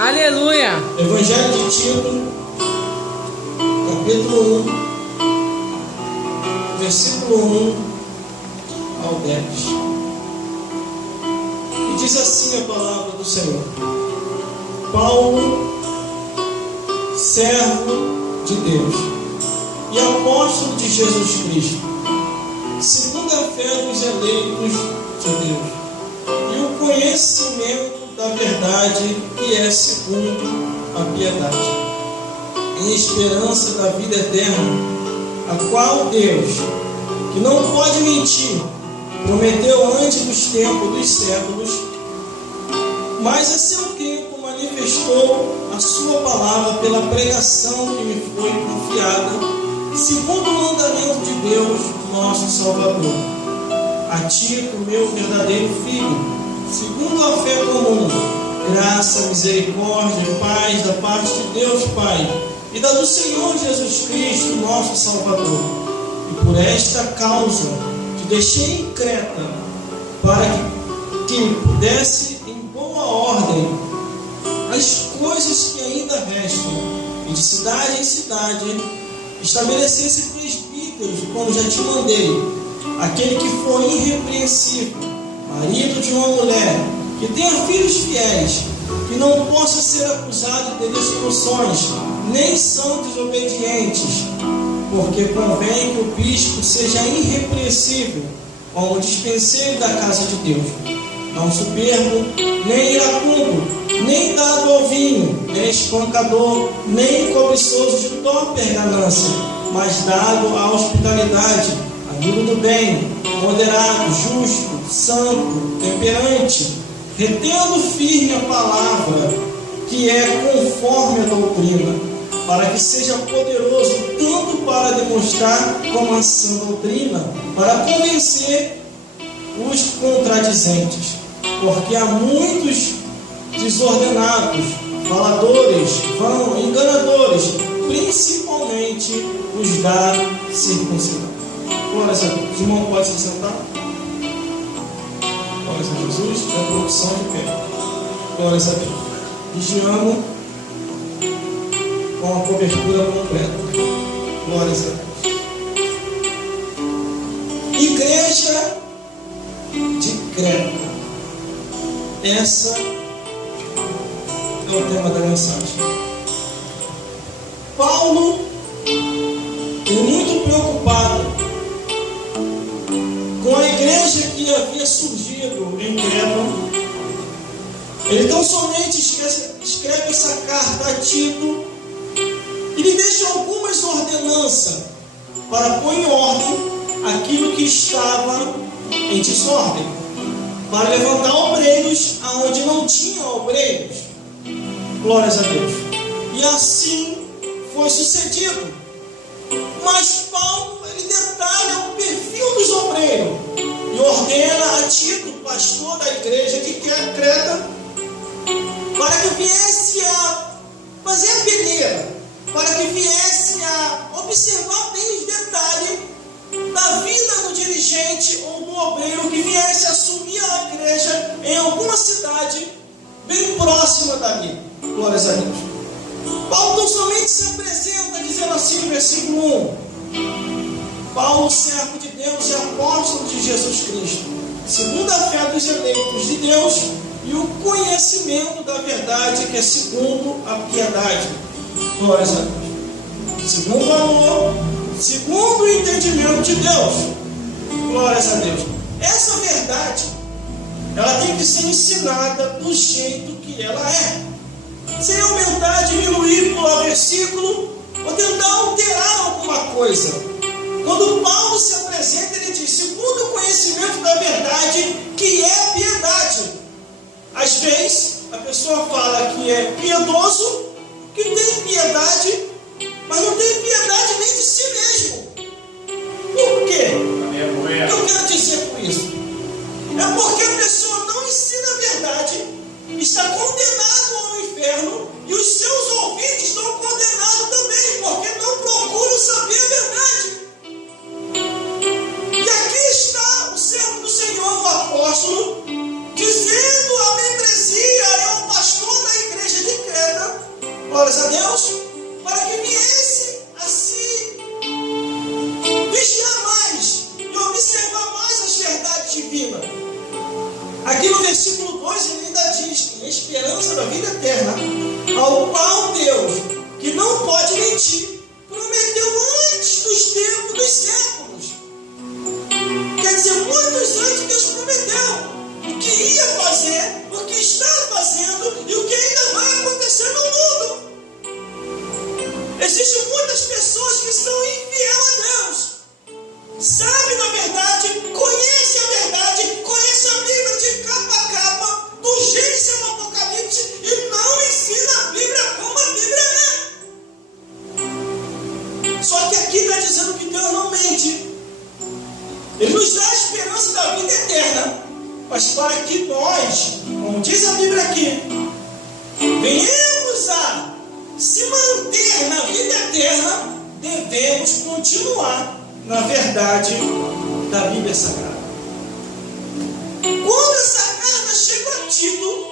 Aleluia. Evangelho de Tito, capítulo 1, versículo 1 ao 10. E diz assim a palavra do Senhor: Paulo, servo de Deus e apóstolo de Jesus Cristo, segundo a fé dos eleitos de Deus e o conhecimento da verdade que é segundo a piedade, em esperança da vida eterna, a qual Deus, que não pode mentir, prometeu antes dos tempos dos séculos, mas a seu tempo manifestou a sua palavra pela pregação que me foi confiada, segundo o mandamento de Deus, nosso Salvador. A Tito, meu verdadeiro filho, segundo a fé comum, graça, misericórdia e paz da parte de Deus Pai e da do Senhor Jesus Cristo, nosso Salvador. E por esta causa te deixei em Creta, para que pudesse em boa ordem as coisas que ainda restam, e de cidade em cidade estabelecesse presbíteros, como já te mandei, aquele que for irrepreensível, marido de uma mulher, que tenha filhos fiéis, que não possa ser acusado de ter discussões, nem são desobedientes, porque convém que o bispo seja irrepreensível, como dispenseiro da casa de Deus, não soberbo, nem iracundo, nem dado ao vinho, nem espancador, nem cobiçoso de torpe ganância, mas dado à hospitalidade, amigo do bem, moderado, justo, santo, temperante, retendo firme a palavra, que é conforme a doutrina, para que seja poderoso tanto para demonstrar como a sã doutrina, para convencer os contradizentes, porque há muitos desordenados, faladores, vão, enganadores, principalmente os da circuncisão. Glória a Deus. Irmão, pode se sentar? Glória a Jesus. É a produção de pé. Glória a Deus. Vigiando com a cobertura completa. Glória a Deus. Igreja de Creta. Essa é o tema da mensagem. Paulo, muito preocupado com a igreja que havia surgido em Creta, ele tão somente escreve essa carta a Tito e lhe deixa algumas ordenanças para pôr em ordem aquilo que estava em desordem, para levantar obreiros aonde não tinha obreiros. Glórias a Deus. E assim foi sucedido. Mas Paulo, ele detalha o perfil dos obreiros e ordena a Tito, pastor da igreja de Creta, para que viesse a fazer a peneira, para que viesse a observar bem os detalhes da vida do dirigente ou do obreiro que viesse assumir a igreja em alguma cidade bem próxima dali. Glórias a Deus. Paulo tão somente se apresenta dizendo assim no versículo 1: Paulo, servo de Deus e apóstolo de Jesus Cristo, segundo a fé dos eleitos de Deus e o conhecimento da verdade que é segundo a piedade. Glórias a Deus. Segundo o amor, segundo o entendimento de Deus. Glórias a Deus. Essa verdade, ela tem que ser ensinada do jeito que ela é, sem aumentar, diminuir por versículo ou tentar alterar alguma coisa. Quando Paulo se apresenta, ele diz: segundo o conhecimento da verdade, que é piedade. Às vezes, a pessoa fala que é piedoso, que tem piedade, mas não tem piedade nem de si mesmo. Por quê? O que eu quero dizer com isso? É porque a pessoa não ensina a verdade, está condenado ao inferno, e os seus ouvintes estão condenados também, porque não procuram saber a verdade. E aqui está o servo do Senhor, o apóstolo, dizendo à membresia e ao pastor da igreja de Creta glórias a Deus, para que viesse a se vigiar mais e observar mais as verdades divinas. Aqui no versículo 2 ele ainda diz: em esperança da vida eterna, ao qual Deus, que não pode mentir, prometeu antes dos tempos dos séculos. Quer dizer, muitos antes Deus prometeu o que ia fazer, o que está fazendo e o que ainda vai acontecer no mundo. Existem muitas pessoas que são infiéis a Deus, sabem da verdade, conhecem a verdade, conhecem a Bíblia de capa a capa, do Gênesis ao Apocalipse, e não ensinam a Bíblia como a Bíblia é. Só que aqui está dizendo que Deus não mente. Ele nos dá a esperança da vida eterna, mas para que nós, como diz a Bíblia aqui, venhamos a se manter na vida eterna, devemos continuar na verdade da Bíblia Sagrada. Quando essa carta chegou a Tito,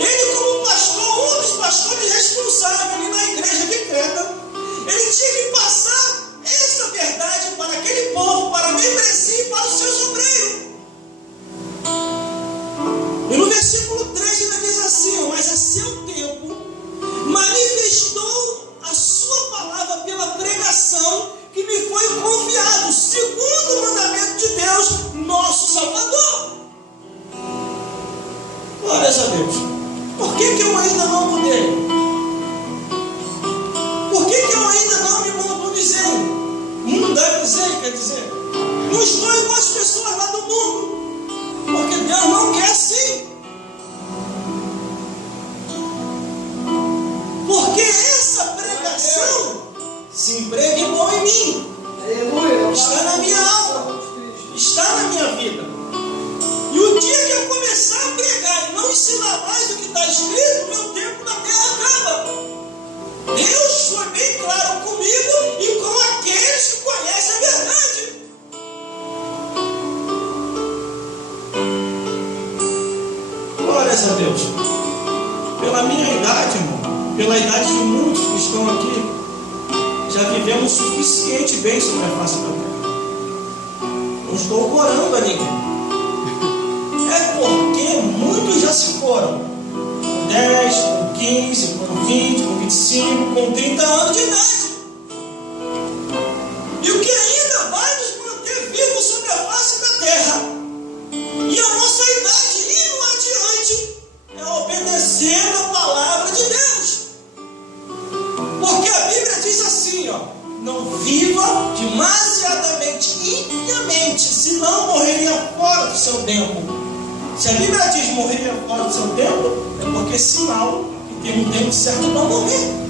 ele, como pastor, um dos pastores responsáveis ali na igreja de Creta, ele tinha que passar essa verdade para aquele povo, para a membresia e para os seus obreiros. E no versículo 3 ele diz assim: mas a seu tempo manifestou a sua palavra pela pregação que me foi confiado, segundo o mandamento de Deus, nosso Salvador. Glórias a Deus. Por que eu ainda não mudei? Por que eu ainda não me modernizei? Mundanizei, quer dizer, não estou igual as pessoas lá do mundo, porque Deus não quer assim. Porque essa pregação se impregnou em mim, está na minha alma, está na minha vida. E o dia que eu começar a pregar e não ensinar mais o que está escrito, meu tempo na terra acaba. Deus foi bem claro comigo e com aqueles que conhecem a verdade. Glórias a Deus. Pela minha idade, irmão, pela idade de muitos que estão aqui, já vivemos suficiente bem sobre a face da terra. Não estou corando a ninguém. É porque muitos já se foram. Com 10, com 15, com 20, com 25, com 30 anos de idade. E o que ainda vai nos manter vivos sobre a face da terra, e a nossa idade indo adiante, é obedecendo a palavra de Deus. Porque a Bíblia diz assim, não viva demasiadamente impiamente, senão morreria fora do seu tempo. Se a Bíblia diz morreria fora do seu tempo, é porque é sinal que tem um tempo certo para morrer.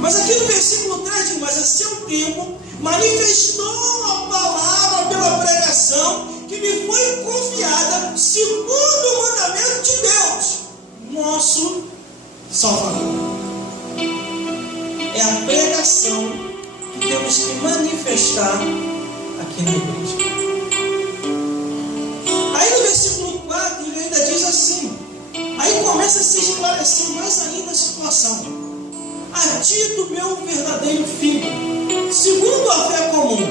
Mas aqui no versículo 3 diz: mas a seu tempo manifestou a palavra pela pregação que me foi confiada, segundo o mandamento de Deus, nosso Salvador. É a pregação que temos que manifestar aqui na igreja. Aí no versículo 4 ele ainda diz assim, aí começa a se esclarecer mais ainda a situação. A Tito, meu verdadeiro filho, segundo a fé comum,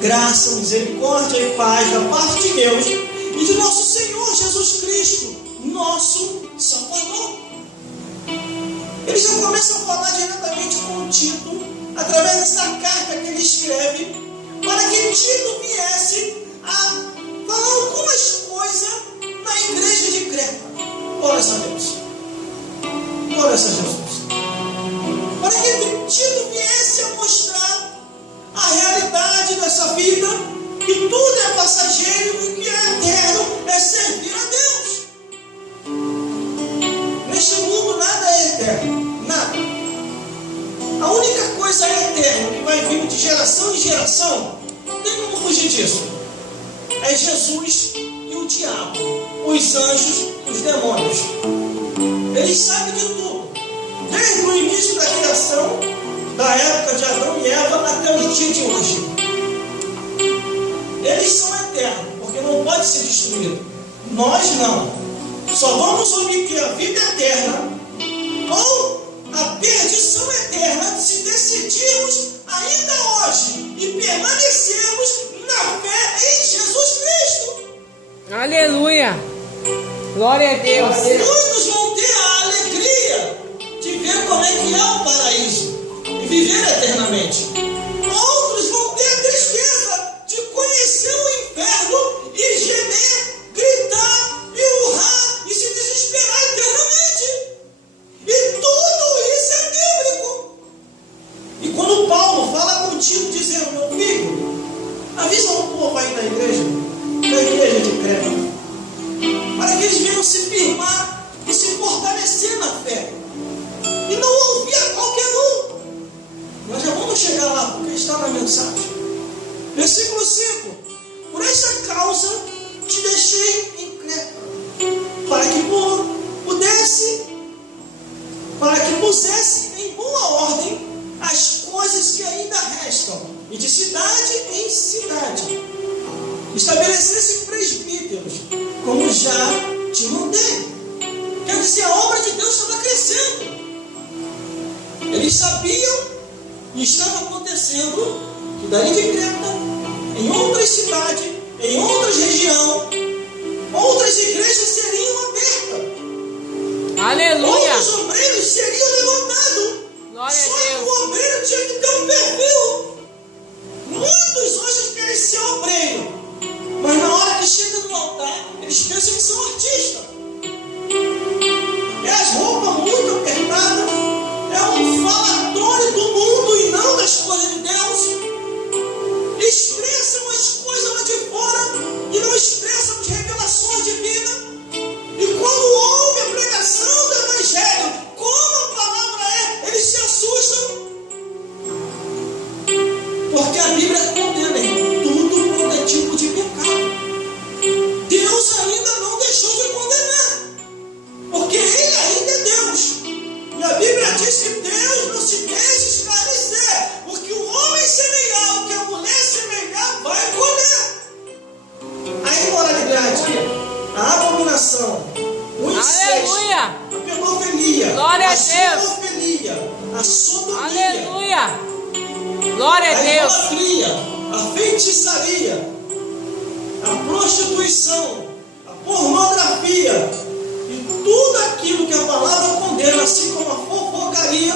graça, misericórdia e paz da parte de Deus e de nosso Senhor Jesus Cristo, nosso Salvador. Ele já começa a falar diretamente com Tito, através dessa carta que ele escreve, para que Tito viesse a falar algumas coisas na igreja de Creta. Glórias a Deus. Glórias a Jesus. Para que Tito viesse a mostrar a realidade dessa vida, que tudo é passageiro e que é eterno, é servir a Deus. Neste mundo nada é eterno, nada. A única coisa eterna que vai vir de geração em geração, não tem como fugir disso, é Jesus e o diabo, os anjos, os demônios. Eles sabem de tudo, desde o início da criação, da época de Adão e Eva até os dias de hoje. Eles são eternos, porque não pode ser destruído. Nós não. Só vamos obter a vida eterna ou Muitos vão ter a alegria de ver como é que é o paraíso e viver eternamente. Outros vão ter a tristeza de conhecer o inferno e gemer, gritar e urrar e se desesperar eternamente. E tudo isso é bíblico. E quando Paulo fala contigo dizendo: meu filho, avisa um povo aí da igreja de Creta, para que eles venham se firmar e se fortalecer na fé, e não ouvir a qualquer um. Nós já vamos chegar lá, porque está na mensagem. Versículo 5: por esta causa te deixei em Creta, para que pusesse em boa ordem as coisas que ainda restam, e de cidade em cidade estabelecesse presbíteros, como já te mandei. Quer dizer, a obra de Deus estava crescendo. Eles sabiam e estava acontecendo que dali de Creta, em outras cidades, em outras regiões, outras igrejas seriam abertas. Aleluia! Outros obreiros seriam levantados. Glória Só a que Deus. o obreiro tinha que ter um perfil. Muitos hoje querem ser obreiro, mas na hora que chega no altar, eles pensam que são artistas. É as roupas muito apertadas, é um falatório do mundo e não das coisas de Deus. Expressam as coisas lá de fora e não expressam as revelações divinas. E quando ouve a pregação do Evangelho, como a palavra é, eles se assustam. Porque a Bíblia condena, irmão, tudo quanto é tipo de pecado. Deus ainda não deixou de condenar, porque Ele ainda é Deus. E a Bíblia diz que Deus não se deixa esclarecer, porque o homem semear, o que a mulher semear, vai colher. A imoralidade, a abominação, o incesto, Aleluia! a pedofilia, Glória a a Deus. zoofilia, a sodomia, Aleluia! Glória a a Deus! idolatria, a feitiçaria, a prostituição, a pornografia e tudo aquilo que a palavra condena, assim como a fofocaria,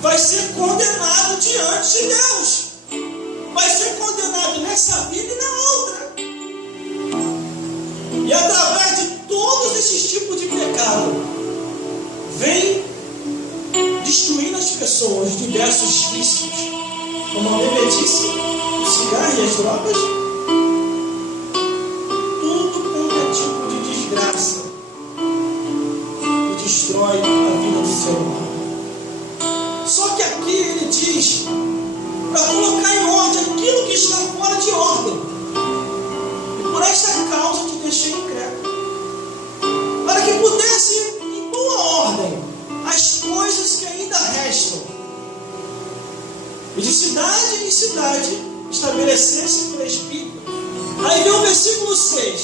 vai ser condenado diante de Deus. Vai ser condenado nessa vida e na outra. E através de todos esses tipos de pecado, vem destruindo as pessoas, diversos vícios, como a bebedice, o cigarro e as drogas. Tudo quanto é tipo de desgraça que destrói a vida do ser humano. Só que aqui ele diz para colocar em ordem aquilo que está fora de ordem. E por esta causa te deixei em Creta, para que pudesse, em boa ordem, as coisas que ainda restam, e de cidade em cidade estabelecesse presbítero. Aí vem o versículo 6.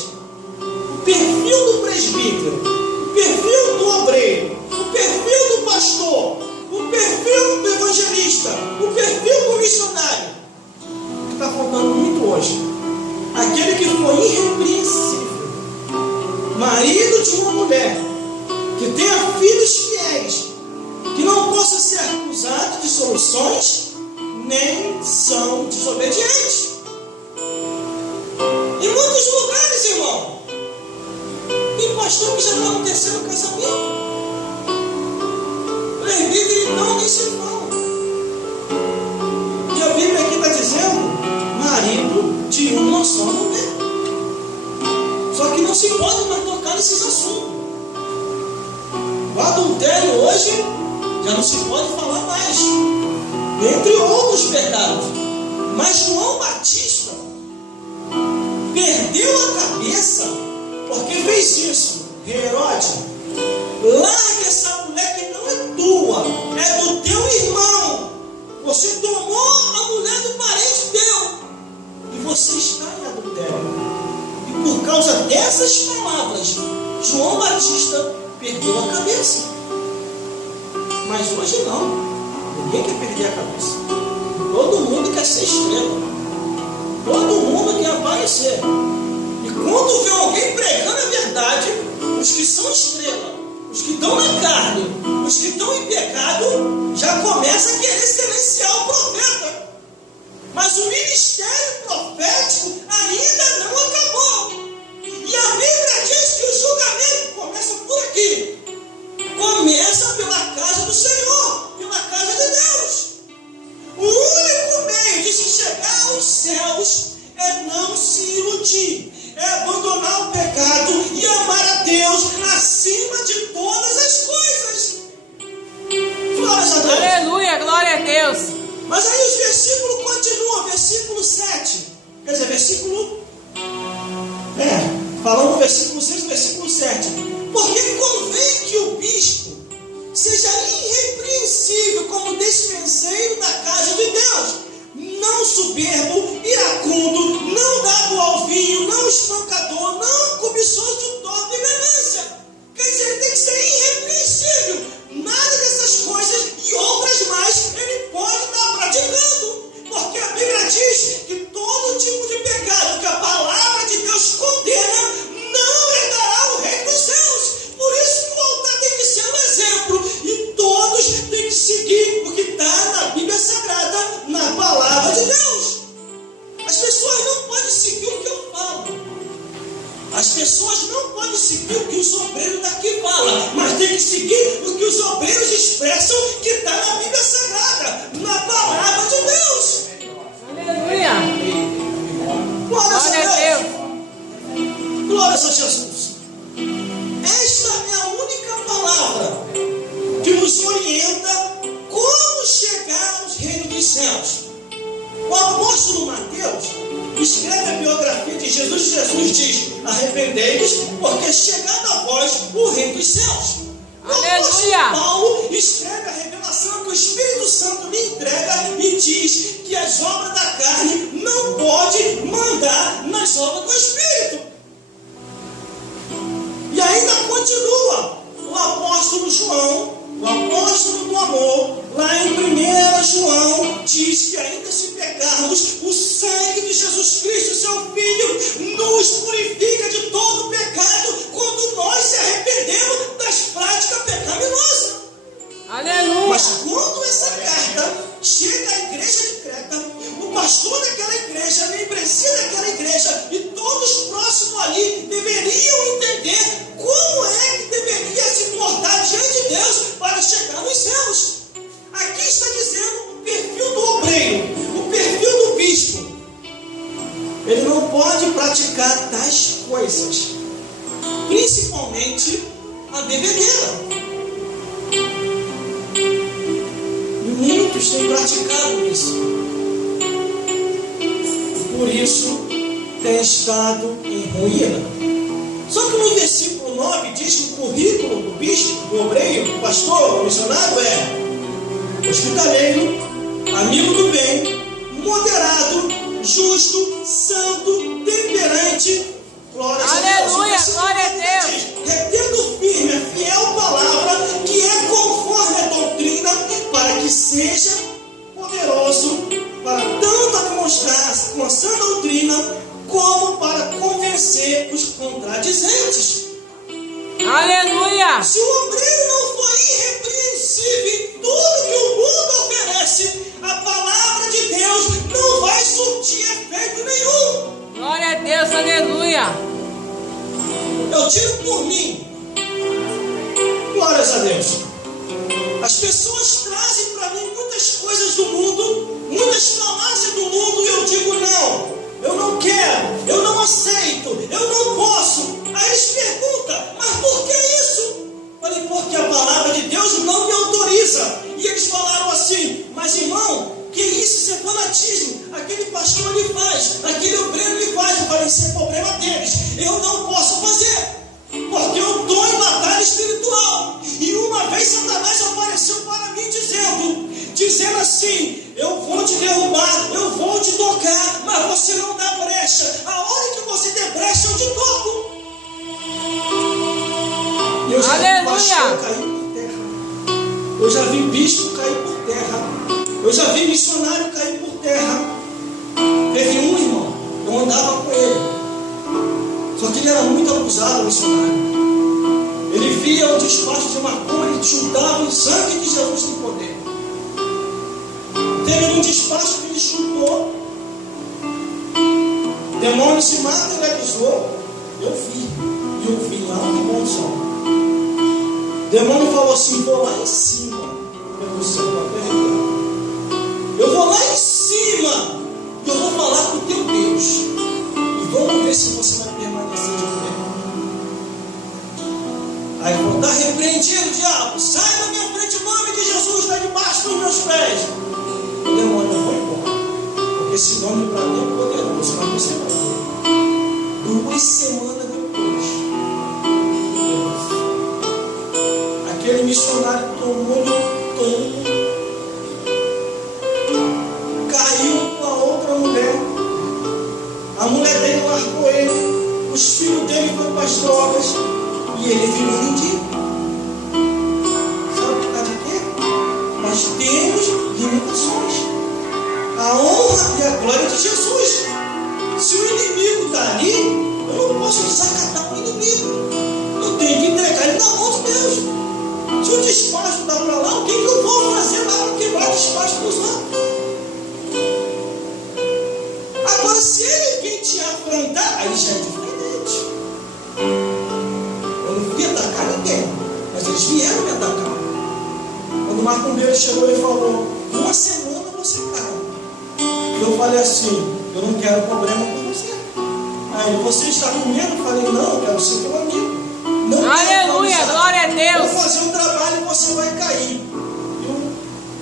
O perfil do presbítero, o perfil do obreiro, o perfil do pastor, o perfil do evangelista, o perfil do missionário, que está faltando muito hoje. Aquele que foi irrepreensível, marido de uma mulher, que tenha filhos fiéis, que não possa ser acusado de soluções, nem são desobedientes. Em muitos lugares, irmão, tem pastor que já está no terceiro casamento, presbítero então nem se fala. E a Bíblia aqui está dizendo marido de uma só mulher. Só que não se pode mais tocar nesses assuntos. O adultério hoje já não se pode falar mais, entre outros pecados. Mas João Batista perdeu a cabeça porque fez isso. Herodes, larga essa mulher que não é tua, é do teu irmão. Você tomou a mulher do parente teu e você está em adultério. E por causa dessas palavras, João Batista perdeu a cabeça. Mas hoje não. Ninguém quer perder a cabeça. Todo mundo quer ser estrela. Todo mundo quer aparecer. E quando vê alguém pregando a verdade, os que são estrela, os que estão na carne, os que estão em pecado, já começa a querer silenciar o profeta. Mas o ministério profético ainda não acabou. E a Bíblia diz que o julgamento começa por aqui. Começa pela casa do Senhor, pela casa de Deus. O único meio de se chegar aos céus é não se iludir, é abandonar o pecado e amar a Deus acima de todas as coisas. Glórias a Deus. Aleluia, glória a Deus. Mas aí os versículos continuam, versículo 7. Quer dizer, falando versículo 6, versículo 7. Porque convém que o bispo seja irrepreensível como despenseiro da casa de Deus, não soberbo, iracundo, não dado ao vinho, não espancador, não cobiçoso de torpe ganância. Quer dizer, ele tem que ser irrepreensível. Nada dessas coisas e outras mais ele pode estar praticando. Porque a Bíblia diz que todo tipo de pecado que a palavra de Deus condena não herdará o reino dos céus. Por isso que o altar tem que ser um exemplo. E todos têm que seguir o que está na Bíblia Sagrada, na palavra de Deus. As pessoas não podem seguir o que eu falo. As pessoas não podem seguir o que os obreiros daqui falam, mas tem que seguir o que os obreiros expressam que está na Bíblia Sagrada, na palavra de Deus. Aleluia. Glórias Glória a a Deus. Glórias a Jesus. Esta é a única palavra que nos orienta como chegar aos reinos dos céus. O apóstolo Mateus escreve a biografia de Jesus e Jesus diz: arrependei-vos, porque chegado a vós o reino dos céus. O apóstolo Paulo escreve a revelação que o Espírito Santo lhe entrega e diz que as obras da carne não pode mandar nas obras do Espírito. E ainda continua o apóstolo João, o apóstolo do amor, lá em 1 João, diz que ainda se pegarmos, o sangue de Jesus Cristo, seu Filho, nos purifica de todo pecado quando nós se arrependemos das práticas pecaminosas. Aleluia. Mas quando essa carta chega à igreja de Creta, o pastor daquela igreja, a membresia daquela igreja e todos próximos ali deveriam entender como é que deveria se portar diante de Deus para chegar nos céus. Aqui está dizendo o perfil do obreiro, o perfil do bispo. Ele não pode praticar tais coisas, principalmente a bebedeira. Muitos têm praticado isso. Por isso, tem estado em ruína. Só que no versículo 9 diz que o currículo do bispo, do obreiro, do pastor, do missionário é hospitaleiro, amigo do bem, moderado, justo, santo, temperante. Glória a Deus. Aleluia, glória a Deus. Retendo firme a fiel palavra que é conforme a doutrina, para que seja poderoso para tanto demonstrar com a sã doutrina, como para convencer os contradizentes. Aleluia. Se o obreiro não for irrepreensível em tudo que o mundo oferece, a palavra de Deus não vai surtir efeito nenhum. Glória a Deus, aleluia. Eu tiro por mim. Glórias a Deus. As pessoas trazem para mim muitas coisas do mundo, muitas falácias do mundo, e eu digo não, eu não quero, eu não aceito, eu não posso. Aí eles perguntam, mas por que isso? Falei, porque a palavra de Deus não me autoriza. E eles falaram assim, mas irmão, que isso? Isso é fanatismo. Aquele pastor lhe faz, aquele obreiro lhe faz. Eu falei, isso é problema deles. Eu não posso fazer, porque eu estou em batalha espiritual. E uma vez Satanás apareceu para mim dizendo assim, eu vou te derrubar, eu vou te tocar, mas você não dá brecha. A hora que você der brecha, eu te toco. Eu já vi pastor cair por terra. Eu já vi bispo cair por terra. Eu já vi missionário cair por terra. Teve um irmão, eu andava com ele. Só que ele era muito abusado, missionário. via o despacho de macumba e chutava o sangue de Jesus tem poder. Teve um despacho que ele chutou, o demônio se materializou. Eu vi lá no bom som. O demônio falou assim: vou lá em cima, eu você vai perder. Eu vou lá em cima e eu vou falar com o teu Deus. E vamos ver se você vai permanecer de pé. Aí falou: está repreendido, diabo, sai da minha frente em nome de Jesus, está debaixo dos meus pés. O demônio foi embora, porque esse nome para mim é poderoso, mas você vai ver. 2 semanas depois, aquele missionário tomou um tombo, caiu com a outra mulher. A mulher dele largou ele, os filhos dele foram para as drogas e ele virou mendigo. Sabe por causa de quê? Nós temos limitações. A honra e a glória de Jesus. Se o inimigo está ali, eu não posso desacatar o inimigo. Eu tenho que entregar ele na mão de Deus. Se o despacho está para lá, o que eu vou fazer lá para quebrar o despacho dos outros? Agora, se ele vem te afrontar, aí já é diferente. Eu não fui atacar ninguém, mas eles vieram me atacar. Quando o macumbeiro chegou e falou: 1 semana você cai. E eu falei assim: eu não quero problema com você. Aí você está com medo? Eu falei: não, eu quero ser teu amigo. Não. Aleluia, glória a Deus. Vou fazer um trabalho e você vai cair. E o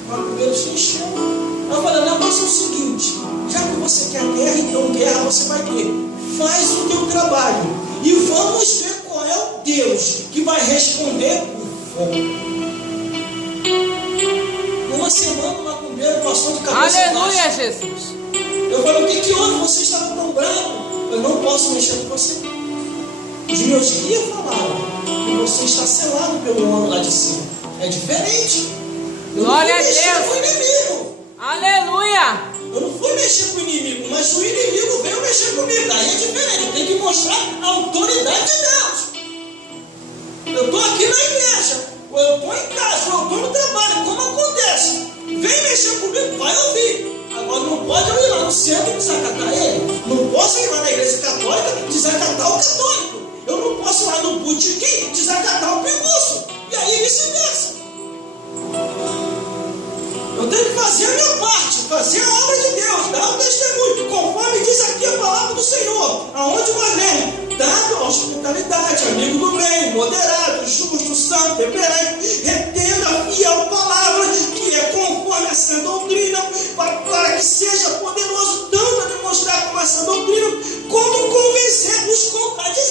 macumbeiro se encheu. Eu falei: o negócio é o seguinte: já que você quer guerra, então guerra você vai ter. Faz o teu trabalho e vamos ver qual é o Deus que vai responder por fogo. Uma semana o macumbeiro passou de cabeça baixa. Aleluia, Jesus. Eu falei: o que houve? Você estava tão bravo. Eu não posso mexer com você. Os meus guias falaram que você está selado pelo homem lá de cima. É diferente. Eu Glória não fui mexer a Deus. com o inimigo. Aleluia. Eu não fui mexer com o inimigo, mas o inimigo veio mexer comigo. Aí é diferente. Eu tenho que mostrar a autoridade de Deus. Eu estou aqui na igreja, ou eu estou em casa, ou eu estou no trabalho. Como acontece? Vem mexer comigo, vai ouvir. Agora não pode eu ir lá no centro e desacatar ele. Não posso ir lá na igreja católica e desacatar o católico. Eu não posso ir lá no botequim e desacatar o pinguço. E aí vice-versa. Eu tenho que fazer a minha parte, fazer a obra de Deus, dar o testemunho, conforme diz aqui a palavra do Senhor. Aonde nós lemos? Dado a hospitalidade, amigo do bem, moderado, justo, santo, temperante, retendo a fiel palavra, que é conforme essa doutrina, para que seja poderoso tanto a demonstrar com essa doutrina, como convencer os contradizentes.